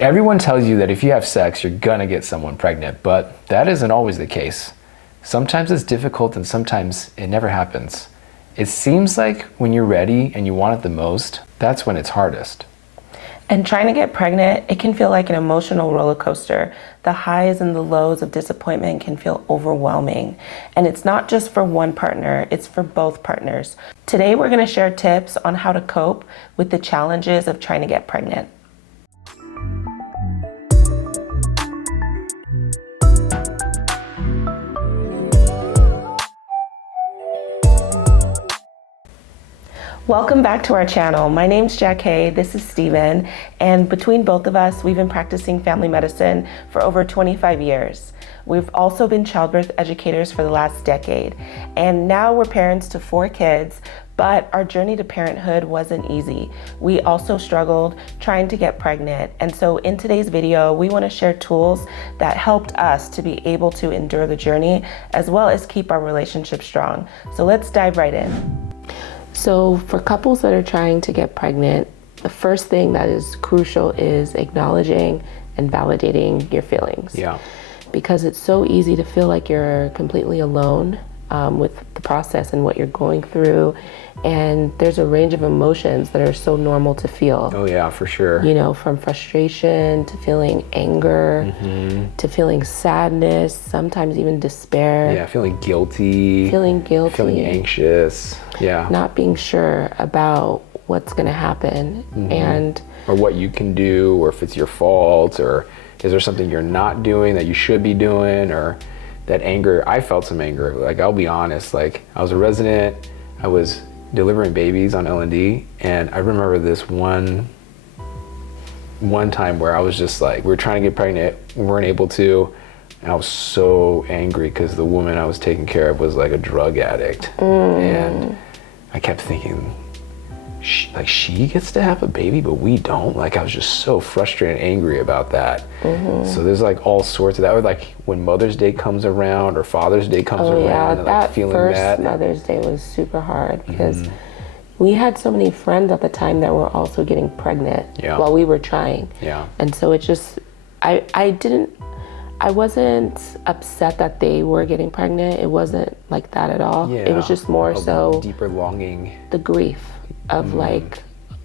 Everyone tells you that if you have sex, you're gonna get someone pregnant, but that isn't always the case. Sometimes it's difficult and sometimes it never happens. It seems like when you're ready and you want it the most, that's when it's hardest. And trying to get pregnant, it can feel like an emotional roller coaster. The highs and the lows of disappointment can feel overwhelming. And it's not just for one partner, it's for both partners. Today, we're gonna share tips on how to cope with the challenges of trying to get pregnant. Welcome back to our channel. My name's Jack Hay, this is Steven, and between both of us, we've been practicing family medicine for over 25 years. We've also been childbirth educators for the last decade, and now we're parents to 4 kids, but our journey to parenthood wasn't easy. We also struggled trying to get pregnant, and so in today's video, we want to share tools that helped us to be able to endure the journey, as well as keep our relationship strong. So let's dive right in. So for couples that are trying to get pregnant, the first thing that is crucial is acknowledging and validating your feelings. Yeah. Because it's so easy to feel like you're completely alone with the process and what you're going through. And there's a range of emotions that are so normal to feel. Oh yeah, for sure. You know, from frustration to feeling anger, to feeling sadness, sometimes even despair. Yeah, feeling guilty. Feeling anxious. Yeah. Not being sure about what's gonna happen and or what you can do, or if it's your fault, or is there something you're not doing that you should be doing, or that anger. I felt some anger. Like, I'll be honest, like I was a resident, I was delivering babies on L&D, and I remember this one time where I was just like, we were trying to get pregnant, we weren't able to, and I was so angry because the woman I was taking care of was like a drug addict. And I kept thinking, she gets to have a baby, but we don't. Like, I was just so frustrated and angry about that. So there's like all sorts of that. Or like when Mother's Day comes around or Father's Day comes around, and like feeling that. First Mother's Day was super hard because we had so many friends at the time that were also getting pregnant while we were trying. Yeah. And so it just, I wasn't upset that they were getting pregnant. It wasn't like that at all. Yeah. It was just more so deeper longing. The grief of like,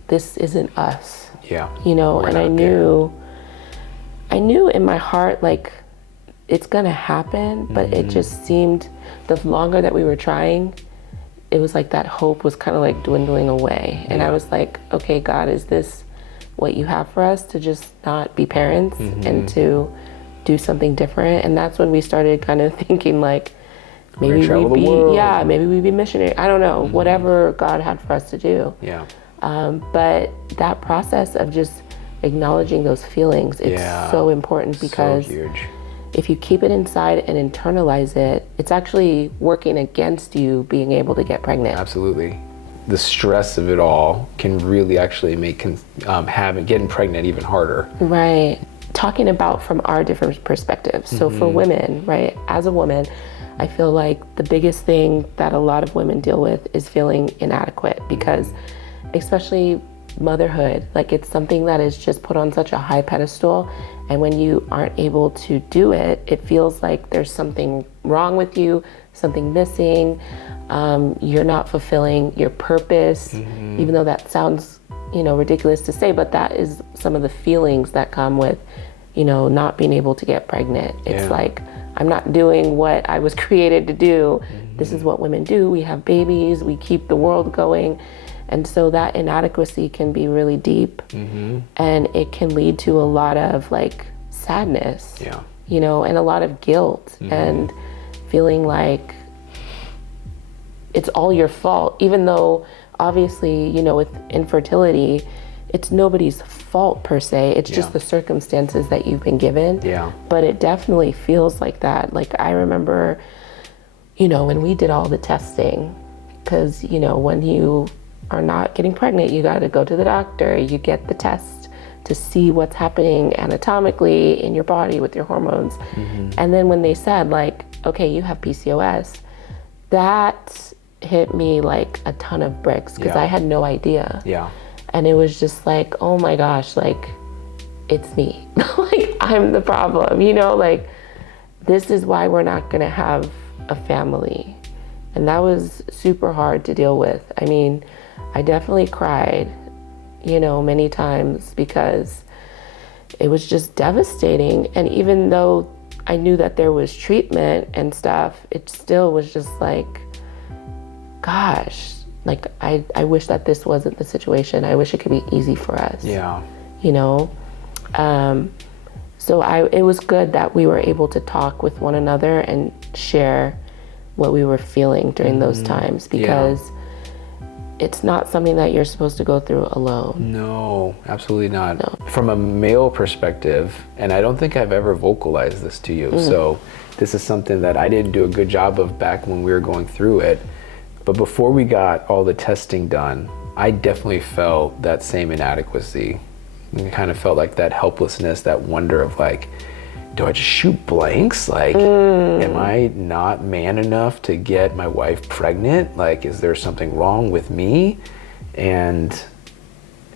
this isn't us. Yeah. You know, and I knew in my heart, like, it's gonna happen, but it just seemed, the longer that we were trying, it was like that hope was kind of like dwindling away. And I was like, okay, God, is this what you have for us, to just not be parents and to do something different? And that's when we started kind of thinking like, maybe we'd be missionary. I don't know, whatever God had for us to do. Yeah. But that process of just acknowledging those feelings, it's so important, because so huge. If you keep it inside and internalize it, it's actually working against you being able to get pregnant. Absolutely. The stress of it all can really actually make getting pregnant even harder. Right. Talking about from our different perspectives. So for women, right, as a woman, I feel like the biggest thing that a lot of women deal with is feeling inadequate, because especially motherhood, like, it's something that is just put on such a high pedestal, and when you aren't able to do it, it feels like there's something wrong with you, something missing, you're not fulfilling your purpose, even though that sounds, ridiculous to say, but that is some of the feelings that come with, not being able to get pregnant. It's like, I'm not doing what I was created to do. This is what women do. We have babies, we keep the world going. And so that inadequacy can be really deep, and it can lead to a lot of like sadness, and a lot of guilt, and feeling like it's all your fault, even though obviously, with infertility, it's nobody's fault per se. It's just the circumstances that you've been given. Yeah. But it definitely feels like that. Like, I remember, when we did all the testing, because, when you are not getting pregnant, you got to go to the doctor, you get the test to see what's happening anatomically in your body with your hormones. And then when they said like, okay, you have PCOS, that hit me like a ton of bricks, because I had no idea. Yeah. And it was just like, oh my gosh, like, it's me. Like, I'm the problem, you know, like, this is why we're not gonna have a family. And that was super hard to deal with. I mean, I definitely cried, you know, many times because it was just devastating. And even though I knew that there was treatment and stuff, it still was just like, gosh, like, I wish that this wasn't the situation. I wish it could be easy for us. Yeah. You know? So it was good that we were able to talk with one another and share what we were feeling during those times, because it's not something that you're supposed to go through alone. No, absolutely not. No. From a male perspective, and I don't think I've ever vocalized this to you, so this is something that I didn't do a good job of back when we were going through it. But before we got all the testing done, I definitely felt that same inadequacy. I kind of felt like that helplessness, that wonder of like, do I just shoot blanks? Like, am I not man enough to get my wife pregnant? Like, is there something wrong with me? And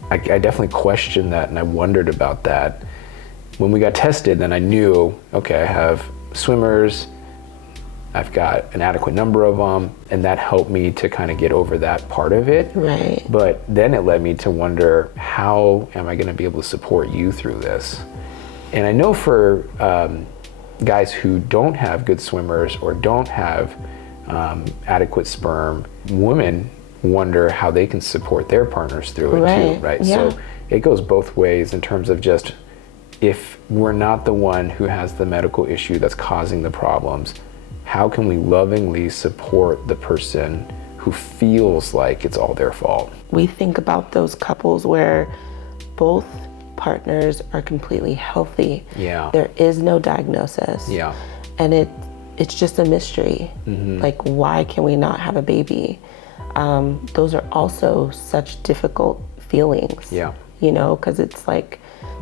I definitely questioned that, and I wondered about that. When we got tested, then I knew, okay, I have swimmers, I've got an adequate number of them, and that helped me to kind of get over that part of it. Right. But then it led me to wonder, how am I going to be able to support you through this? And I know for guys who don't have good swimmers or don't have adequate sperm, women wonder how they can support their partners through it too, right? Yeah. So it goes both ways in terms of just, if we're not the one who has the medical issue that's causing the problems, how can we lovingly support the person who feels like it's all their fault? We think about those couples where both partners are completely healthy. Yeah. There is no diagnosis. Yeah. And it's just a mystery. Like, why can we not have a baby? Those are also such difficult feelings. Yeah. You know, because it's like,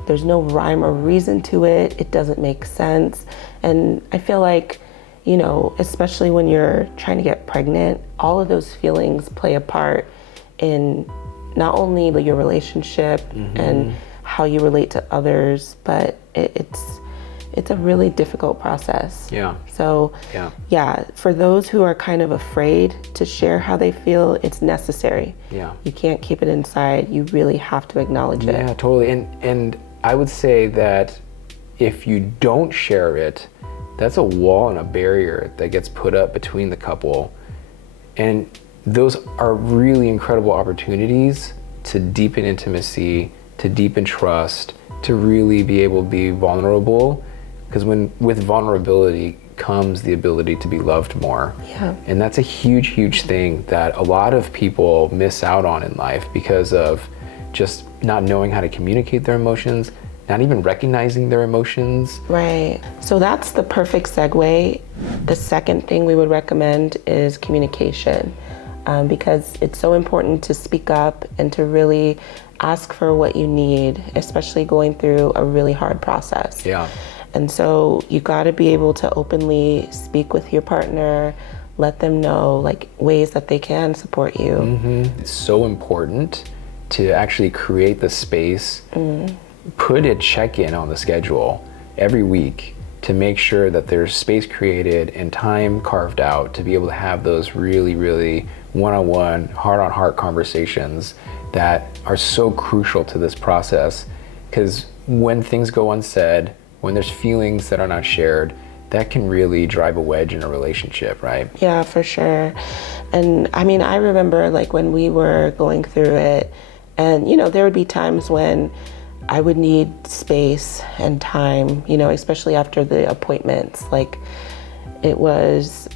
there's no rhyme or reason to it. It doesn't make sense. And I feel like, you know, especially when you're trying to get pregnant, all of those feelings play a part in not only your relationship and how you relate to others, but it's a really difficult process. Yeah. So yeah, for those who are kind of afraid to share how they feel, it's necessary. Yeah. You can't keep it inside. You really have to acknowledge it. Yeah, totally. And I would say that if you don't share it, that's a wall and a barrier that gets put up between the couple. And those are really incredible opportunities to deepen intimacy, to deepen trust, to really be able to be vulnerable. Because with vulnerability comes the ability to be loved more. Yeah. And that's a huge, huge thing that a lot of people miss out on in life because of just not knowing how to communicate their emotions, not even recognizing their emotions. Right. So that's the perfect segue. The second thing we would recommend is communication, because it's so important to speak up and to really ask for what you need, especially going through a really hard process. Yeah. And so you got to be able to openly speak with your partner, let them know like ways that they can support you. It's so important to actually create the space, put a check-in on the schedule every week to make sure that there's space created and time carved out to be able to have those really, really one-on-one, heart-on-heart conversations that are so crucial to this process. Because when things go unsaid, when there's feelings that are not shared, that can really drive a wedge in a relationship, right? Yeah, for sure. And I mean, I remember like when we were going through it, and you know, there would be times when I would need space and time, you know, especially after the appointments. Like, it was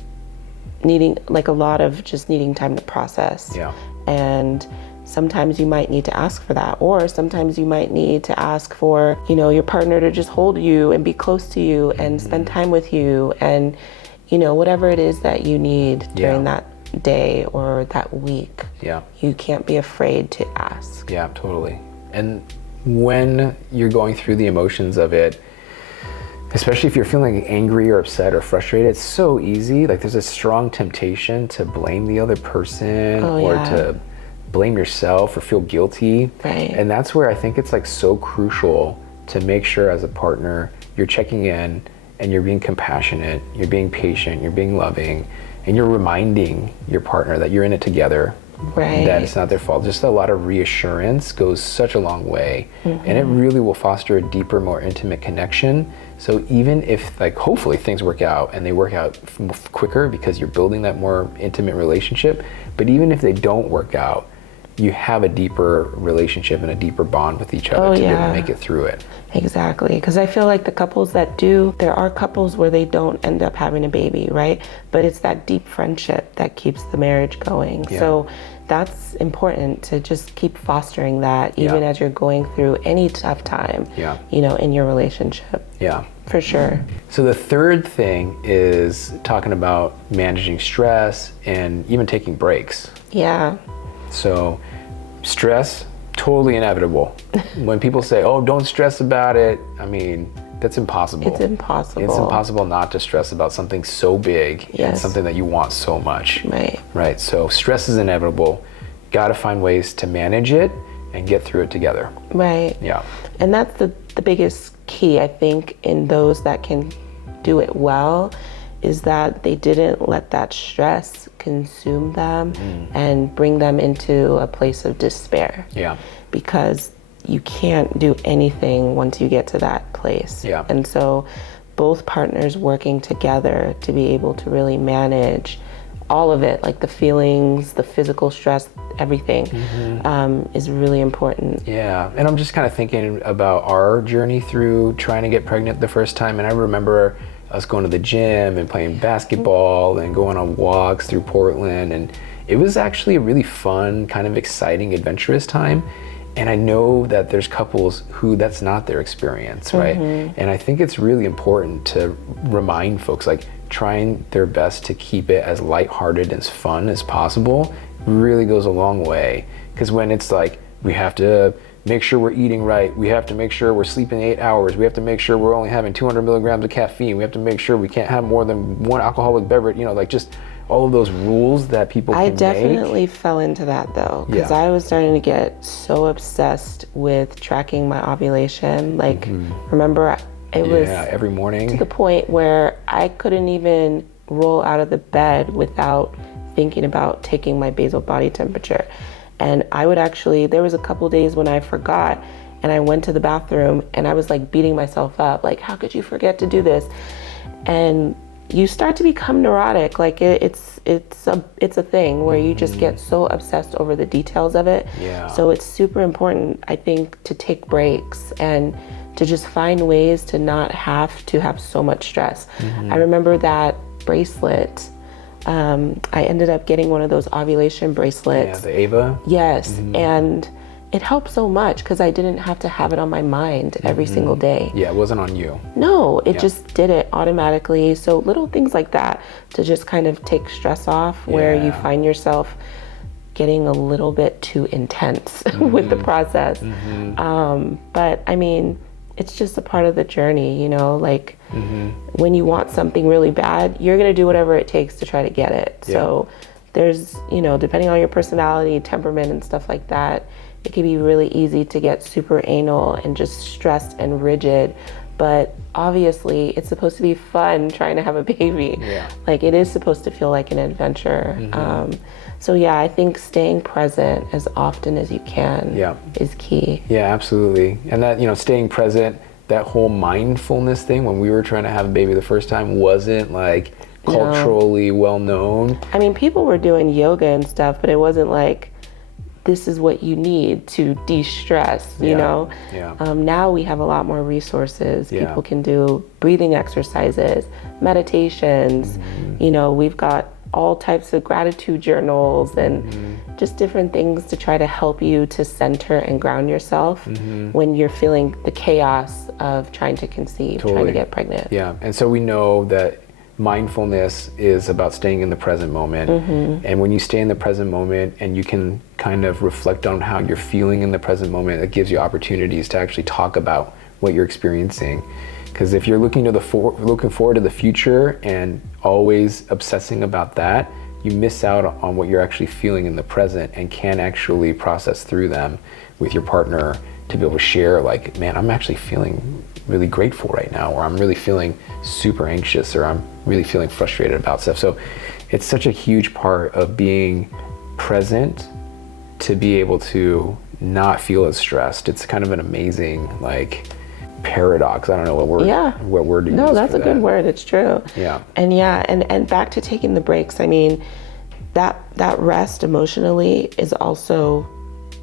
needing like a lot of just needing time to process. Yeah. And sometimes you might need to ask for that, or sometimes you might need to ask for, you know, your partner to just hold you and be close to you and spend time with you, and, you know, whatever it is that you need during that day or that week. Yeah. You can't be afraid to ask. Yeah, totally. And when you're going through the emotions of it, especially if you're feeling angry or upset or frustrated, it's so easy. Like, there's a strong temptation to blame the other person or to blame yourself or feel guilty. Right. And that's where I think it's like so crucial to make sure as a partner you're checking in and you're being compassionate, you're being patient, you're being loving, and you're reminding your partner that you're in it together, right, that it's not their fault. Just a lot of reassurance goes such a long way, and it really will foster a deeper, more intimate connection. So even if, like, hopefully things work out and they work out quicker because you're building that more intimate relationship, but even if they don't work out, you have a deeper relationship and a deeper bond with each other to be able to make it through it. Exactly, because I feel like the couples that do, there are couples where they don't end up having a baby, right? But it's that deep friendship that keeps the marriage going. Yeah. So that's important to just keep fostering that even as you're going through any tough time, you know, in your relationship. Yeah. For sure. So the third thing is talking about managing stress and even taking breaks. Yeah. So stress, totally inevitable. When people say, oh, don't stress about it, I mean, that's impossible. It's impossible. It's impossible not to stress about something so big and something that you want so much. Right. Right. So stress is inevitable. Got to find ways to manage it and get through it together. Right. Yeah. And that's the biggest key, I think, in those that can do it well, is that they didn't let that stress consume them and bring them into a place of despair. Yeah. Because you can't do anything once you get to that place. Yeah. And so both partners working together to be able to really manage all of it, like the feelings, the physical stress, everything, is really important. Yeah, and I'm just kind of thinking about our journey through trying to get pregnant the first time, and I remember us going to the gym and playing basketball and going on walks through Portland, and it was actually a really fun, kind of exciting, adventurous time. And I know that there's couples who that's not their experience, right? And I think it's really important to remind folks, like, trying their best to keep it as lighthearted, as fun as possible really goes a long way. Because when it's like, we have to make sure we're eating right, we have to make sure we're sleeping 8 hours, we have to make sure we're only having 200 milligrams of caffeine, we have to make sure we can't have more than one alcoholic beverage, you know, like just all of those rules that people can I make. definitely fell into that though, because I was starting to get so obsessed with tracking my ovulation. Like, remember, it was every morning to the point where I couldn't even roll out of the bed without thinking about taking my basal body temperature. And I would actually, there was a couple days when I forgot and I went to the bathroom and I was like beating myself up, like, how could you forget to do this? And you start to become neurotic. Like it's a thing where you just get so obsessed over the details of it. So it's super important, I think, to take breaks and to just find ways to not have to have so much stress. I remember that bracelet. I ended up getting one of those ovulation bracelets. Yeah, the Ava? Yes, and it helped so much because I didn't have to have it on my mind every single day. Yeah, it wasn't on you. No, it just did it automatically. So little things like that to just kind of take stress off where you find yourself getting a little bit too intense with the process. But I mean, it's just a part of the journey, you know, like when you want something really bad, you're gonna do whatever it takes to try to get it. So there's, you know, depending on your personality, temperament and stuff like that, it can be really easy to get super anal and just stressed and rigid. But obviously it's supposed to be fun trying to have a baby. Like it is supposed to feel like an adventure. So yeah, I think staying present as often as you can is key. Yeah, absolutely. And that, you know, staying present, that whole mindfulness thing when we were trying to have a baby the first time wasn't like culturally well known. I mean, people were doing yoga and stuff, but it wasn't like, this is what you need to de-stress, you know? Now we have a lot more resources. People can do breathing exercises, meditations, you know, we've got all types of gratitude journals and just different things to try to help you to center and ground yourself when you're feeling the chaos of trying to conceive, trying to get pregnant. Yeah, and so we know that mindfulness is about staying in the present moment. And when you stay in the present moment and you can kind of reflect on how you're feeling in the present moment, it gives you opportunities to actually talk about what you're experiencing. Because if you're looking forward to the future and always obsessing about that, you miss out on what you're actually feeling in the present and can actually process through them with your partner to be able to share, like, man, I'm actually feeling really grateful right now, or I'm really feeling super anxious, or I'm really feeling frustrated about stuff. So it's such a huge part of being present to be able to not feel as stressed. It's kind of an amazing, like, paradox. I don't know what word. What word to use. No, that's for a good word. It's true. Yeah. And back to taking the breaks. I mean, that rest emotionally is also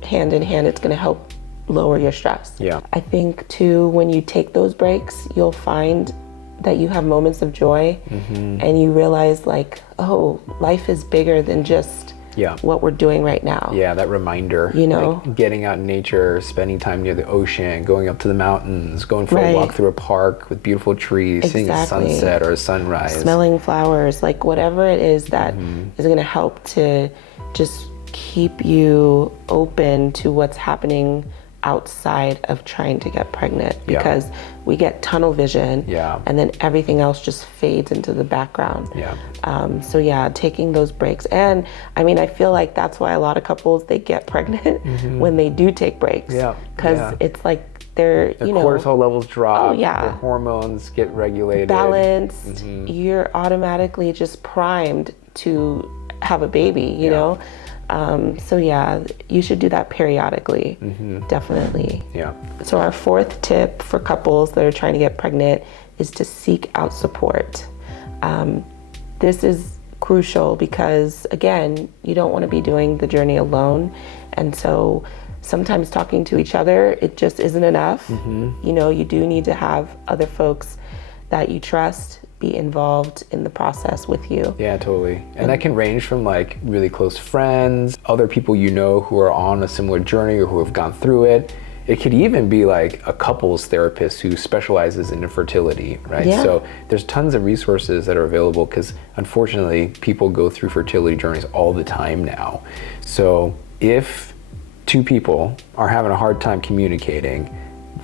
hand in hand. It's going to help lower your stress. Yeah. I think too, when you take those breaks, you'll find that you have moments of joy, and you realize, like, oh, life is bigger than just what we're doing right now. Yeah, that reminder, you know, like getting out in nature, spending time near the ocean, going up to the mountains, going for a walk through a park with beautiful trees, seeing a sunset or a sunrise, smelling flowers, like whatever it is that is going to help to just keep you open to what's happening outside of trying to get pregnant, because we get tunnel vision, and then everything else just fades into the background. So taking those breaks. And I mean, I feel like that's why a lot of couples, they get pregnant when they do take breaks, because it's like their cortisol levels drop, their hormones get regulated, balanced, you're automatically just primed to have a baby, you know. So you should do that periodically, definitely. So our fourth tip for couples that are trying to get pregnant is to seek out support. This is crucial because, again, you don't want to be doing the journey alone. And so sometimes talking to each other, it just isn't enough. You know, you do need to have other folks that you trust be involved in the process with you. Yeah, totally. And that can range from, like, really close friends, other people you know who are on a similar journey or who have gone through it. It could even be like a couples therapist who specializes in infertility, right? So there's tons of resources that are available, because unfortunately people go through fertility journeys all the time now. So if two people are having a hard time communicating,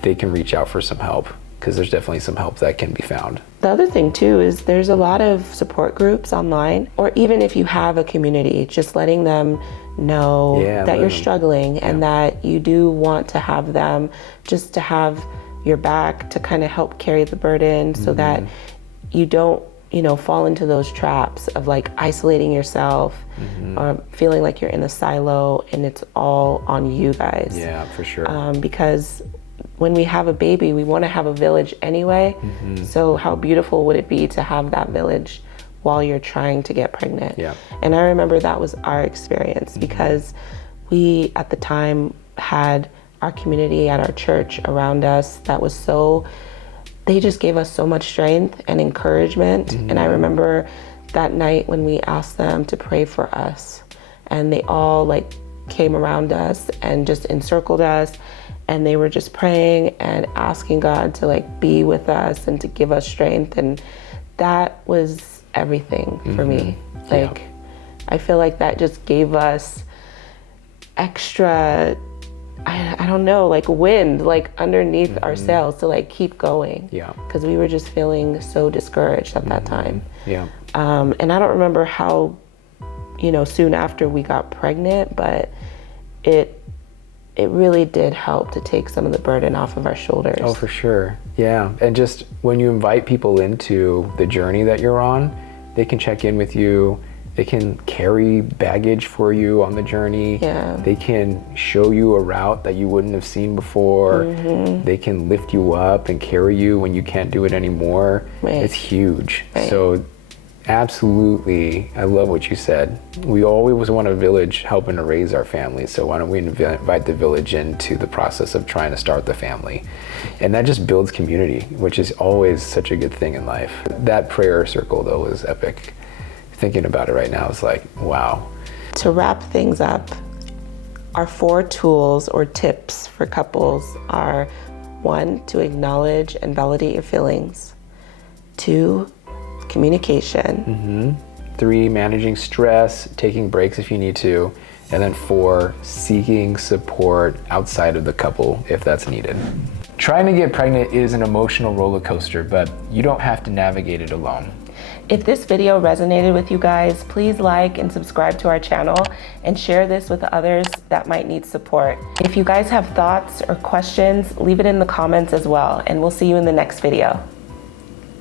they can reach out for some help, because there's definitely some help that can be found. The other thing too is there's a lot of support groups online, or even if you have a community, just letting them know that you're struggling and that you do want to have them, just to have your back to kind of help carry the burden, so that you don't, you know, fall into those traps of like isolating yourself or feeling like you're in a silo and it's all on you guys. Yeah, for sure. Because when we have a baby, we want to have a village anyway. So how beautiful would it be to have that village while you're trying to get pregnant? And I remember that was our experience, because we at the time had our community at our church around us that was so, they just gave us so much strength and encouragement. And I remember that night when we asked them to pray for us, and they all like came around us and just encircled us, and they were just praying and asking God to like be with us and to give us strength. And that was everything for me. Like, I feel like that just gave us extra, I don't know, like wind, like underneath our sails to like keep going. Because we were just feeling so discouraged at that time. And I don't remember how, you know, soon after we got pregnant, but it really did help to take some of the burden off of our shoulders. Oh, for sure. Yeah. And just when you invite people into the journey that you're on, they can check in with you. They can carry baggage for you on the journey. They can show you a route that you wouldn't have seen before. They can lift you up and carry you when you can't do it anymore. It's huge. So absolutely, I love what you said. We always want a village helping to raise our family, so why don't we invite the village into the process of trying to start the family? And that just builds community, which is always such a good thing in life. That prayer circle, though, was epic. Thinking about it right now is like, wow. To wrap things up, our 4 tools or tips for couples are: 1, to acknowledge and validate your feelings; 2, communication; 3, managing stress, taking breaks if you need to; and then 4, seeking support outside of the couple if that's needed. Trying to get pregnant is an emotional roller coaster, but you don't have to navigate it alone. If this video resonated with you guys, please like and subscribe to our channel and share this with others that might need support. If you guys have thoughts or questions, leave it in the comments as well, and we'll see you in the next video.